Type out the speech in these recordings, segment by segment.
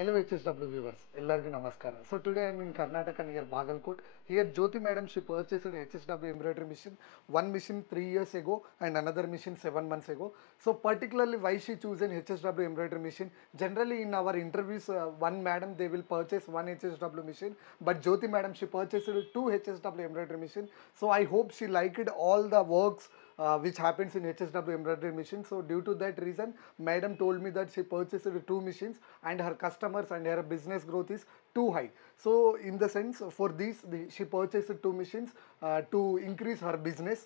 Hello HSW viewers, Ellargu Namaskara. So today I am in Karnataka near Bagalkot. Here Jyoti madam, she purchased a HSW embroidery machine. One machine 3 years ago and another machine 7 months ago. So particularly why she chose an HSW embroidery machine. Generally in our interviews, one madam they will purchase one HSW machine, but Jyoti madam she purchased two HSW embroidery machine. So I hope she liked all the works which happens in HSW embroidery machine. So due to that reason, madam told me that she purchased two machines and her customers and her business growth is too high. So in the sense for this, she purchased two machines to increase her business.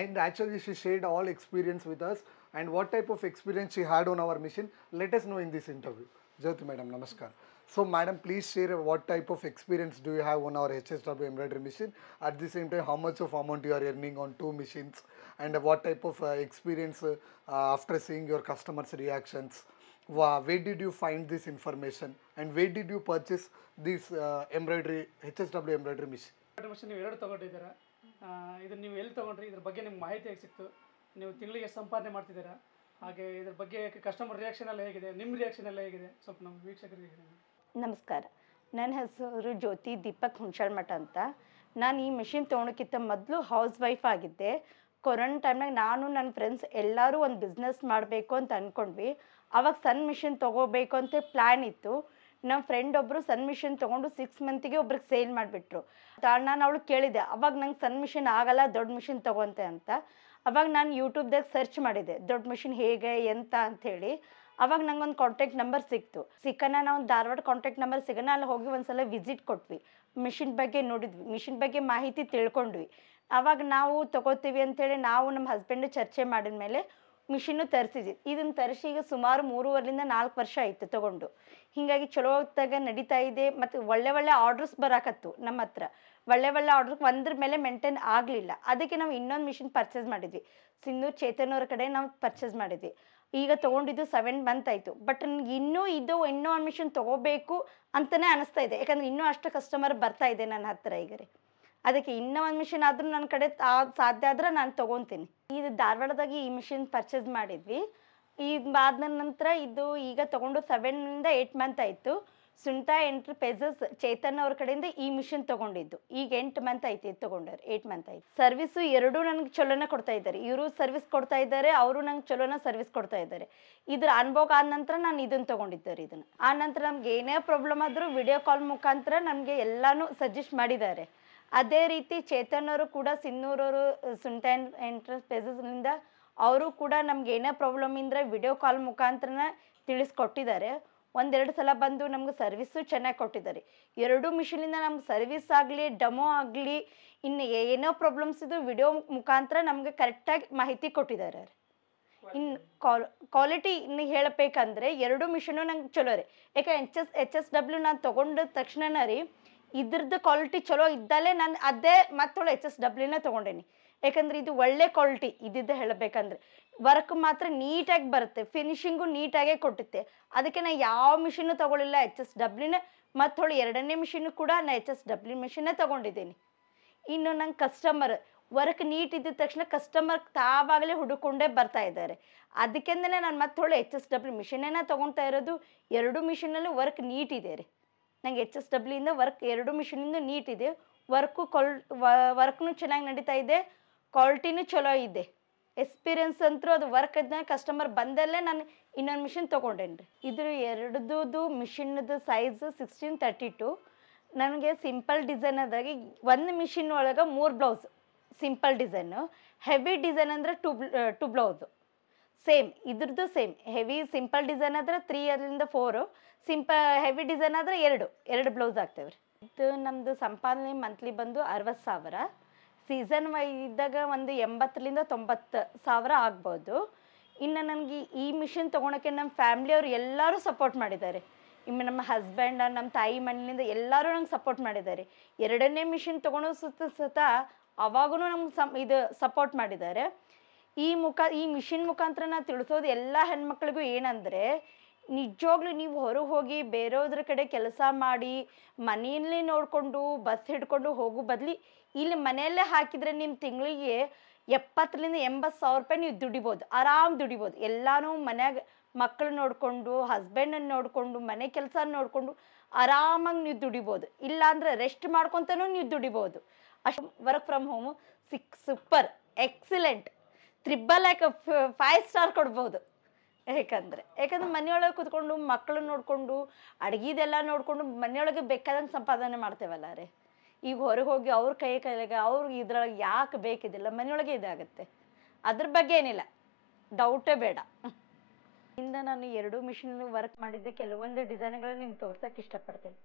And actually she shared all experience with us and what type of experience she had on our machine. Let us know in this interview. Jyoti madam, namaskar. So madam, please share what type of experience do you have on our HSW embroidery machine. At the same time, how much of amount you are earning on two machines and what type of experience after seeing your customers' reactions. Where did you find this information and where did you purchase this embroidery HSW embroidery machine? Machine ನೀವು ಎರಡು ತೊಗೊಂಡಿದ್ದೀರಾ. ಇದನ್ನು ನೀವು ಎಲ್ಲಿ ತೊಗೊಂಡ್ರಿ, ಇದ್ರ ಬಗ್ಗೆ ನಿಮ್ಗೆ ಮಾಹಿತಿ ಹೇಗೆ ಸಿಕ್ತು, ನೀವು ತಿಂಗಳಿಗೆ ಸಂಪಾದನೆ ಮಾಡ್ತಿದ್ದೀರಾ, ಹಾಗೆ ಇದ್ರ ಬಗ್ಗೆ ಕಸ್ಟಮರ್ ರಿಯಾಕ್ಷನ್ ಎಲ್ಲ ಹೇಗಿದೆ, ನಿಮ್ಮ ರಿಯಾಕ್ಷನ್ ಎಲ್ಲ ಹೇಗಿದೆ, ಸ್ವಲ್ಪ ನಮ್ಮ ವೀಕ್ಷಕರಿಗೆ ಹೇಳಿ. ನಮಸ್ಕಾರ, ನನ್ನ ಹೆಸರು ಜ್ಯೋತಿ ದೀಪಕ್ ಹುಣಸಳ್ಮಠ ಅಂತ. ನಾನು ಈ ಮಿಷಿನ್ ತೊಗೊಳಕ್ಕಿಂತ ಮೊದಲು ಹೌಸ್ ವೈಫ್ ಆಗಿದ್ದೆ. ಕೊರೋನಾ ಟೈಮ್ನಾಗ ನಾನು ನನ್ನ ಫ್ರೆಂಡ್ಸ್ ಎಲ್ಲರೂ ಒಂದು ಬಿಸ್ನೆಸ್ ಮಾಡಬೇಕು ಅಂತ ಅಂದ್ಕೊಂಡ್ವಿ. ಆವಾಗ ಸಣ್ಣ ಮಿಷಿನ್ ತೊಗೋಬೇಕು ಅಂತ ಪ್ಲ್ಯಾನ್ ಇತ್ತು. ನಮ್ಮ ಫ್ರೆಂಡ್ ಒಬ್ಬರು ಸಣ್ಣ ಮಿಷಿನ್ ತೊಗೊಂಡು 6 ಮಂತಿಗೆ ಒಬ್ರಿಗೆ ಸೇಲ್ ಮಾಡಿಬಿಟ್ರು. ನಾನು ಅವಳು ಕೇಳಿದೆ, ಅವಾಗ ನಂಗೆ ಸಣ್ಣ ಮಿಷಿನ್ ಆಗಲ್ಲ, ದೊಡ್ಡ ಮಿಷಿನ್ ತೊಗೊತೆ ಅಂತ. ಅವಾಗ ನಾನು ಯೂಟ್ಯೂಬ್ದಾಗ ಸರ್ಚ್ ಮಾಡಿದೆ ದೊಡ್ಡ ಮಿಷಿನ್ ಹೇಗೆ ಎಂತ ಅಂಥೇಳಿ. ಅವಾಗ ನಂಗೆ ಒಂದು ಕಾಂಟ್ಯಾಕ್ಟ್ ನಂಬರ್ ಸಿಕ್ತು. ನಾವು ಧಾರವಾಡ ಕಾಂಟ್ಯಾಕ್ಟ್ ನಂಬರ್ ಸಿಗೋಣ, ಅಲ್ಲಿ ಹೋಗಿ ಒಂದು ಸಲ ವಿಸಿಟ್ ಕೊಟ್ವಿ. ಮಿಷಿನ್ ಬಗ್ಗೆ ನೋಡಿದ್ವಿ, ಮಿಷಿನ್ ಬಗ್ಗೆ ಮಾಹಿತಿ ತಿಳ್ಕೊಂಡ್ವಿ. ಆವಾಗ ನಾವು ತೊಗೋತೀವಿ ಅಂಥೇಳಿ ನಾವು ನಮ್ಮ ಹಸ್ಬೆಂಡು ಚರ್ಚೆ ಮಾಡಿದ ಮೇಲೆ ಮಿಷಿನ್ನು ತರಿಸಿದ್ವಿ. ಇದನ್ನು ತರಿಸಿ ಈಗ ಸುಮಾರು 3.5 4 ವರ್ಷ ಆಯಿತು ತೊಗೊಂಡು. ಹೀಗಾಗಿ ಚಲೋ ಹೊತ್ತಾಗ ನಡೀತಾ ಇದೆ. ಮತ್ತು ಒಳ್ಳೆ ಆರ್ಡ್ರಸ್ ಬರಾಕತ್ತು ನಮ್ಮ ಹತ್ರ. ಒಳ್ಳೆ ಆರ್ಡ್ರ್ ಒಂದ್ರ ಮೇಲೆ ಮೇಂಟೈನ್ ಆಗಲಿಲ್ಲ. ಅದಕ್ಕೆ ನಾವು ಇನ್ನೊಂದು ಮಿಷಿನ್ ಪರ್ಚೇಸ್ ಮಾಡಿದ್ವಿ. ಸಿಂಧೂರ್ ಚೇತನ್ ಅವ್ರ ಕಡೆ ನಾವು ಪರ್ಚೇಸ್ ಮಾಡಿದ್ವಿ. ಈಗ ತೊಗೊಂಡಿದ್ದು 7 ಮಂತ್ ಆಯಿತು. ಬಟ್ ನನಗೆ ಇನ್ನೂ ಒಂದು ಮಿಷಿನ್ ತೊಗೋಬೇಕು ಅಂತಲೇ ಅನಿಸ್ತಾ ಇದೆ. ಯಾಕಂದರೆ ಇನ್ನೂ ಅಷ್ಟು ಕಸ್ಟಮರ್ ಬರ್ತಾ ಇದೆ ನನ್ನ ಹತ್ತಿರ ಈಗ ರೀ. ಅದಕ್ಕೆ ಇನ್ನೂ ಒಂದು ಮಿಷಿನ್ ಆದರೂ ನನ್ನ ಕಡೆ ಸಾಧ್ಯ ಆದ್ರೆ ನಾನು ತೊಗೊತೀನಿ. ಇದು ಧಾರವಾಡದಾಗಿ ಈ ಮಿಷಿನ್ ಪರ್ಚೇಸ್ ಮಾಡಿದ್ವಿ. ಇದಾದ ನಂತರ ಇದು ಈಗ ತೊಗೊಂಡು 7 ಇಂದ 8 ಮಂತ್ ಆಯಿತು. ಸುನಿತಾ ಎಂಟರ್ಪ್ರೈಸಸ್ ಚೇತನ್ ಅವ್ರ ಕಡೆಯಿಂದ ಈ ಮಿಷಿನ್ ತೊಗೊಂಡಿದ್ದು. ಈಗ 8 ಮಂತ್ ಆಯ್ತು ಇದು ತೊಗೊಂಡವ್ರು, 8 ಮಂತ್ ಆಯ್ತು. ಸರ್ವಿಸು ಎರಡೂ ನನಗೆ ಚಲೋನ ಕೊಡ್ತಾ ಇದ್ದಾರೆ. ಇವರು ಸರ್ವಿಸ್ ಕೊಡ್ತಾ ಇದ್ದಾರೆ, ಅವರು ನಂಗೆ ಚಲೋನ ಸರ್ವಿಸ್ ಕೊಡ್ತಾ ಇದ್ದಾರೆ. ಇದ್ರ ಅನುಭವ ಆದ ನಂತರ ನಾನು ಇದನ್ನು ತೊಗೊಂಡಿದ್ದಾರೆ. ಇದನ್ನು ಆ ನಂತರ ನಮ್ಗೆ ಏನೇ ಪ್ರಾಬ್ಲಮ್ ಆದರೂ ವಿಡಿಯೋ ಕಾಲ್ ಮುಖಾಂತರ ನಮಗೆ ಎಲ್ಲನೂ ಸಜೆಸ್ಟ್ ಮಾಡಿದ್ದಾರೆ. ಅದೇ ರೀತಿ ಚೇತನ್ ಅವರು ಕೂಡ ಸಿನ್ನೂರವರು ಸುನಿತಾ ಎಂಟರ್ಪ್ರೈಸಸ್ನಿಂದ ಅವರು ಕೂಡ ನಮ್ಗೆ ಏನೇ ಪ್ರಾಬ್ಲಮ್ ಇಂದ್ರೆ ವಿಡಿಯೋ ಕಾಲ್ ಮುಖಾಂತರನ ತಿಳಿಸ್ಕೊಟ್ಟಿದ್ದಾರೆ. 1-2 ಸಲ ಬಂದು ನಮ್ಗೆ ಸರ್ವಿಸ್ಸು ಚೆನ್ನಾಗಿ ಕೊಟ್ಟಿದ್ದಾರೆ. ಎರಡೂ ಮಿಷಿನಿಂದ ನಮ್ಗೆ ಸರ್ವಿಸ್ ಆಗಲಿ ಡೆಮೋ ಆಗಲಿ ಇನ್ನು ಏನೋ ಪ್ರಾಬ್ಲಮ್ಸ್ ಇದು ವಿಡಿಯೋ ಮುಖಾಂತರ ನಮಗೆ ಕರೆಕ್ಟಾಗಿ ಮಾಹಿತಿ ಕೊಟ್ಟಿದ್ದಾರೆ. ಇನ್ನು ಕ್ವಾಲಿಟಿ ಇನ್ನು ಹೇಳಬೇಕಂದ್ರೆ ಎರಡೂ ಮಿಷಿನು ನಂಗೆ ಚಲೋ ರೀ. ಯಾಕೆ HSW ನಾನು ತೊಗೊಂಡ ತಕ್ಷಣ ರೀ ಇದ್ರದ್ದು ಕ್ವಾಲಿಟಿ ಚಲೋ ಇದ್ದಲ್ಲೇ ನಾನು ಅದೇ ಮತ್ತೊಳ್ಳೆ HSWನೇ ತೊಗೊಂಡೇನಿ. ಯಾಕಂದ್ರೆ ಇದು ಒಳ್ಳೆ ಕ್ವಾಲಿಟಿ ಇದ್ದಿದ್ದೆ ಹೇಳಬೇಕಂದ್ರೆ. ವರ್ಕ್ ಮಾತ್ರ ನೀಟಾಗಿ ಬರುತ್ತೆ, ಫಿನಿಶಿಂಗು ನೀಟಾಗೇ ಕೊಟ್ಟುತ್ತೆ. ಅದಕ್ಕೆ ನಾನು ಯಾವ ಮಿಷಿನ್ನು ತೊಗೊಳ್ಳಿಲ್ಲ, HSWನೇ. ಮತ್ತೊಳ್ಳೆ 2ನೇ ಮಿಷಿನ್ನು ಕೂಡ ನಾನು HSW ಮಿಷಿನ್ನೇ ತೊಗೊಂಡಿದ್ದೀನಿ. ಇನ್ನು ನಂಗೆ ಕಸ್ಟಮರ್ ವರ್ಕ್ ನೀಟ್ ಇದ್ದ ತಕ್ಷಣ ಕಸ್ಟಮರ್ ತಾವಾಗಲೇ ಹುಡುಕೊಂಡೇ ಬರ್ತಾ ಇದ್ದಾರೆ. ಅದಕ್ಕೆಂದನೇ ನಾನು ಮತ್ತೊಳ್ಳೆ HSW ಮಿಷಿನ್ನೇ ತೊಗೊಳ್ತಾ ಇರೋದು. ಎರಡೂ ಮಿಷಿನಲ್ಲೂ ವರ್ಕ್ ನೀಟ್ ಇದೆ ರೀ. ನಂಗೆ HSW ಇಂದ ವರ್ಕ್ ಎರಡೂ ಮಿಷಿನಿಂದ ನೀಟ್ ಇದೆ. ವರ್ಕ್ನು ಚೆನ್ನಾಗಿ ನಡೀತಾ ಇದೆ, ಕ್ವಾಲಿಟಿನೂ ಚಲೋ ಇದೆ. ಎಕ್ಸ್ಪೀರಿಯನ್ಸ್ ಅಂತೂ ಅದು ವರ್ಕ್ ಅದನ್ನ ಕಸ್ಟಮರ್ ಬಂದಲ್ಲೇ ನಾನು ಇನ್ನೊಂದು ಮಿಷಿನ್ ತೊಗೊಂಡೇನಿ ರೀ. ಇದ್ರ ಎರಡದು ಮಿಷಿನ್ದು ಸೈಜ್ 1632. ನನಗೆ ಸಿಂಪಲ್ ಡಿಸೈನ್ ಅದಾಗಿ ಒಂದು ಮಿಷಿನ್ ಒಳಗೆ 3 blouse simple design, heavy design ಅಂದರೆ 2 ಬ್ಲೌಸು ಸೇಮ್. ಇದ್ರದ್ದು ಸೇಮ್. ಹೆವಿ ಸಿಂಪಲ್ ಡಿಸೈನ್ ಆದರೆ 3 ಅದರಿಂದ 4, ಹೆವಿ ಡಿಸೈನ್ ಆದರೆ 2 ಬ್ಲೌಸ್ ಆಗ್ತೇವೆ ರೀ. ಇದು ನಮ್ಮದು ಸಂಪಾದನೆ ಮಂತ್ಲಿ ಬಂದು 60,000. ಸೀಸನ್ ಇದ್ದಾಗ ಒಂದು 80ರಿಂದ 90,000 ಆಗ್ಬೋದು. ಇನ್ನು ನನಗೆ ಈ ಮಿಷಿನ್ ತೊಗೊಳಕ್ಕೆ ನಮ್ಮ ಫ್ಯಾಮ್ಲಿಯವರು ಎಲ್ಲರೂ ಸಪೋರ್ಟ್ ಮಾಡಿದ್ದಾರೆ. ಇನ್ನು ನಮ್ಮ ಹಸ್ಬೆಂಡ್, ನಮ್ಮ ತಾಯಿ ಮನೆಯಿಂದ ಎಲ್ಲರೂ ನಂಗೆ ಸಪೋರ್ಟ್ ಮಾಡಿದ್ದಾರೆ. 2ನೇ ಮಿಷಿನ್ ತೊಗೊಳೋ ಸುತ್ತ ಅವಾಗೂ ನಮ್ಗೆ ಇದು ಸಪೋರ್ಟ್ ಮಾಡಿದ್ದಾರೆ. ಈ ಮಿಷಿನ್ ಮುಖಾಂತರ ನಾನು ತಿಳಿಸೋದು ಎಲ್ಲ ಹೆಣ್ಮಕ್ಳಿಗೂ ಏನಂದರೆ, ನಿಜವಾಗ್ಲೂ ನೀವು ಹೊರಗೆ ಹೋಗಿ ಬೇರೆಯವ್ರ ಕಡೆ ಕೆಲಸ ಮಾಡಿ ಮನೆಯಲ್ಲೇ ನೋಡಿಕೊಂಡು ಬಸ್ ಹಿಡ್ಕೊಂಡು ಹೋಗೋ ಬದಲಿ ಇಲ್ಲಿ ಮನೆಯಲ್ಲೇ ಹಾಕಿದರೆ ನಿಮ್ಮ ತಿಂಗಳಿಗೆ 70ರಿಂದ 80 ಸಾವಿರ ರೂಪಾಯಿ ನೀವು ದುಡಿಬೋದು, ಆರಾಮ್ ದುಡಿಬೋದು. ಎಲ್ಲನೂ ಮನ್ಯಾಗ ಮಕ್ಕಳು ನೋಡಿಕೊಂಡು ಹಸ್ಬೆಂಡನ್ನು ನೋಡಿಕೊಂಡು ಮನೆ ಕೆಲಸ ನೋಡಿಕೊಂಡು ಆರಾಮಾಗಿ ನೀವು ದುಡಿಬೋದು. ಇಲ್ಲಾಂದರೆ ರೆಸ್ಟ್ ಮಾಡ್ಕೊತಾನೂ ನೀವು ದುಡಿಬೋದು. ಅಷ್ಟು work from home super excellent triple like 5 star ಕೊಡ್ಬೋದು. ಯಾಕಂದರೆ ಮನೆಯೊಳಗೆ ಕೂತ್ಕೊಂಡು ಮಕ್ಕಳು ನೋಡಿಕೊಂಡು ಅಡುಗೆದೆಲ್ಲ ನೋಡಿಕೊಂಡು ಮನೆಯೊಳಗೆ ಬೇಕಾದಂಗೆ ಸಂಪಾದನೆ ಮಾಡ್ತೇವಲ್ಲ ರೀ. ಈಗ ಹೊರಗೆ ಹೋಗಿ ಅವ್ರ ಕೈಗೆ ಅವ್ರಿಗೆ ಇದ್ರೊಳಗೆ ಯಾಕೆ ಬೇಕಿದಿಲ್ಲ, ಮನೆಯೊಳಗೆ ಇದಾಗುತ್ತೆ. ಅದ್ರ ಬಗ್ಗೆ ಏನಿಲ್ಲ, ಡೌಟೇ ಬೇಡ. ಇಂದ ನಾನು 2 ಮಿಷಿನ್ ವರ್ಕ್ ಮಾಡಿದ್ದೆ. ಕೆಲವೊಂದು ಡಿಸೈನ್ಗಳು ನಿಮ್ಗೆ ತೋರ್ಸೋಕೆ ಇಷ್ಟಪಡ್ತೇನೆ.